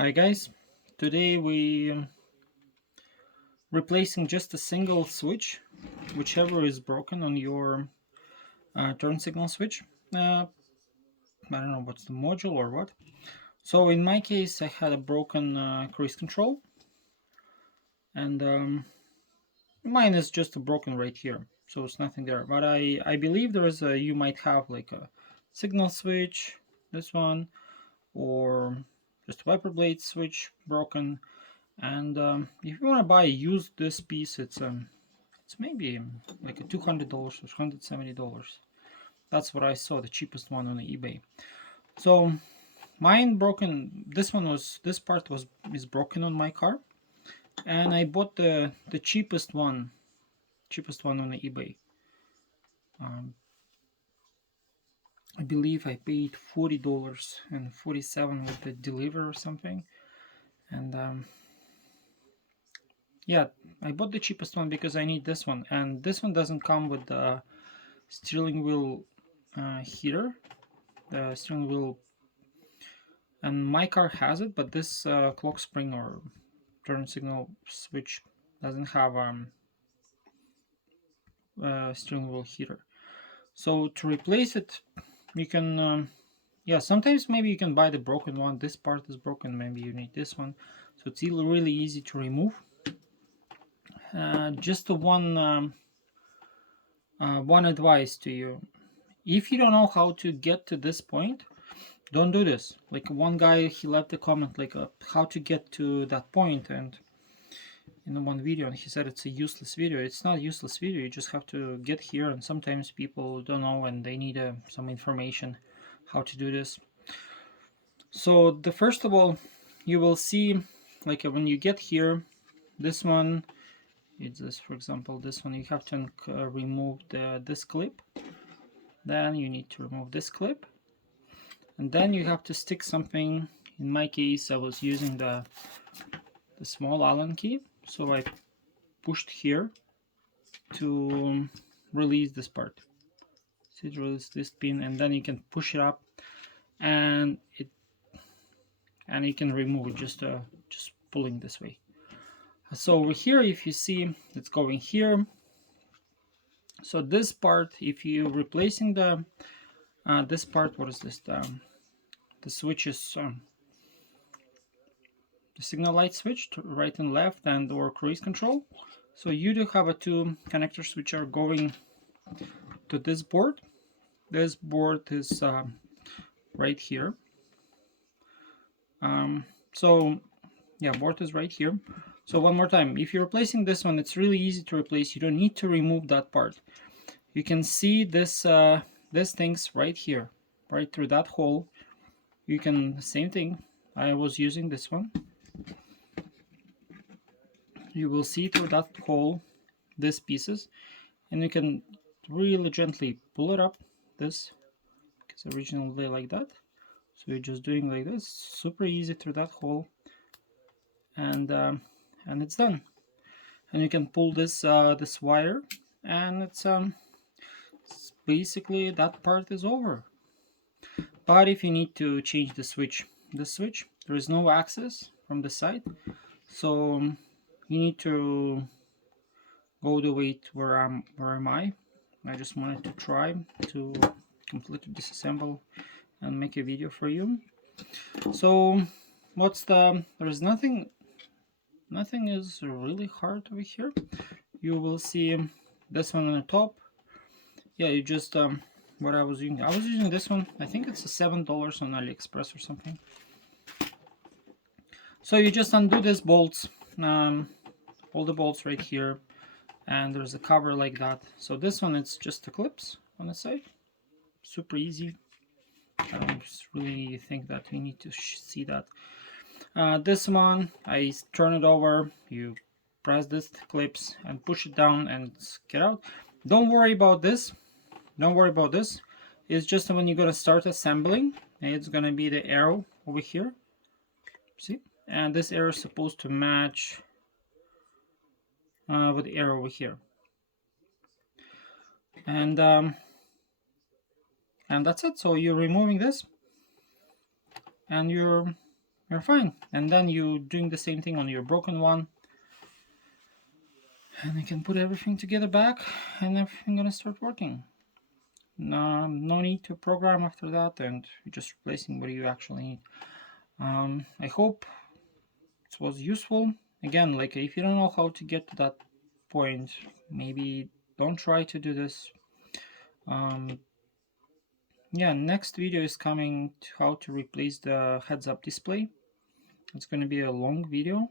Hi guys, today we replacing just a single switch, whichever is broken on your turn signal switch. I don't know what's the module or what. So in my case, I had a broken cruise control, and mine is just a broken right here, so it's nothing there. But I believe there is a you might have like a signal switch, this one, or just a wiper blade switch broken. And if you want to buy a used this piece, it's maybe like a $200 or $170. That's what I saw, the cheapest one on eBay. So mine broken. This part was is broken on my car, and I bought the cheapest one on eBay. Um, I believe I paid $40 and 47 with the delivery or something, and yeah, I bought the cheapest one because I need this one, and this one doesn't come with the steering wheel heater. The steering wheel, and my car has it, but this clock spring or turn signal switch doesn't have steering wheel heater. So to replace it, you can yeah, sometimes maybe you can buy the broken one. This part is broken, maybe you need this one. So it's really easy to remove. Just the one advice to you: if you don't know how to get to this point, don't do this. Like one guy, he left a comment like how to get to that point, and in one video, and he said it's a useless video. It's not a useless video, you just have to get here, and sometimes people don't know and they need some information how to do this. So the first of all, you will see like when you get here, this one, it's this, for example, this one, you have to remove this clip. Then you need to remove this clip, and then you have to stick something. In my case, I was using the small Allen key, so I pushed here to release this part. See, release this pin, and then you can push it up, and you can remove it just pulling this way. So over here, if you see, it's going here. So this part, if you're replacing the this part, what is this? The switch is the signal light switch to right and left, and or cruise control. So you do have two connectors which are going to this board. This board is right here. So yeah, board is right here. So one more time, if you're replacing this one, it's really easy to replace. You don't need to remove that part. You can see this this things right here, right through that hole. You can, same thing, I was using this one. You will see through that hole these pieces, and you can really gently pull it up, this, because originally like that. So you're just doing like this, super easy through that hole, and it's done. And you can pull this this wire, and it's basically that part is over. But if you need to change the switch, there is no access from the side, so you need to go the way to where am I just wanted to try to completely disassemble and make a video for you. So what's there's nothing is really hard over here. You will see this one on the top. Yeah, you just what I was using this one. I think it's $7 on AliExpress or something. So you just undo these bolts, all the bolts right here, and there's a cover like that. So this one, it's just the clips on the side, super easy. I don't really think that we need to see that. This one, I turn it over, you press this clips and push it down and get out. Don't worry about this. Don't worry about this. It's just when you're gonna start assembling, it's gonna be the arrow over here. See? And this arrow is supposed to match with the arrow over here. And that's it. So you're removing this, and you're you're fine. And then you're doing the same thing on your broken one, and you can put everything together back, and everything gonna start working. No need to program after that, and you're just replacing what you actually need. I hope it was useful. Again, like if you don't know how to get to that point, maybe don't try to do this. Yeah, next video is coming to how to replace the heads-up display. It's going to be a long video,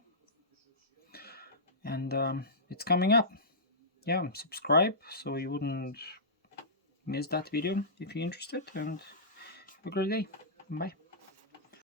and it's coming up. Yeah, subscribe so you wouldn't miss that video if you're interested, and have a great day. Bye.